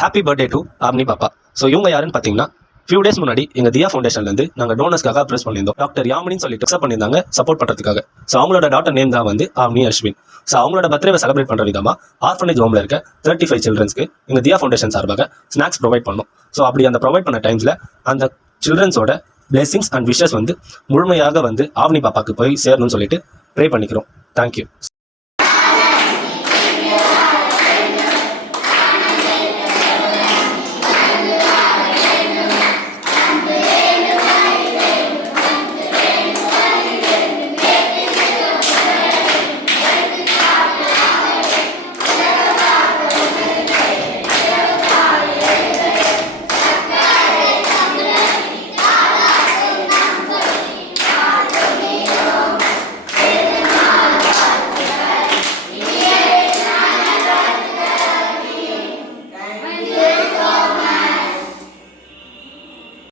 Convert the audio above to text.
Happy birthday to omni பாப்பா. So இவங்க யாருன்னு பார்த்தீங்கன்னா, ஃபியூ டேஸ் முன்னாடி எங்கள் தியா ஃபவுண்டேஷன்லேருந்து நாங்கள் டோனர்ஸ்க்காக அப்ரோச் பண்ணியிருந்தோம். டாக்டர் யாமினின்னு சொல்லிட்டு அக்செப்ட் பண்ணியிருந்தாங்க சப்போர்ட் பண்ணுறதுக்காக. ஸோ அவங்களோட டாக்டர் நேம் தான் வந்து ஆம்னி அஸ்வின். ஸோ அவங்களோட பர்த்டேவை செலிப்ரேட் பண்ணுற விதமாக ஆர்ஃபனேஜ் ஹோமில் இருக்க 35 சில்ட்ரன்ஸ்க்கு எங்கள் தியா ஃபவுண்டேஷன் சார்பாக ஸ்நாக்ஸ் ப்ரொவைட் பண்ணோம். ஸோ அப்படி அந்த ப்ரொவைட் பண்ண டைம்ஸில் அந்த சில்ட்ரன்ஸோட பிளெஸிங்ஸ் அண்ட் விஷஸ் வந்து முழுமையாக வந்து ஆம்னி பாப்பாவுக்கு போய் சேரணும்னு சொல்லிட்டு ப்ரே பண்ணிக்கிறோம். தேங்க்யூ.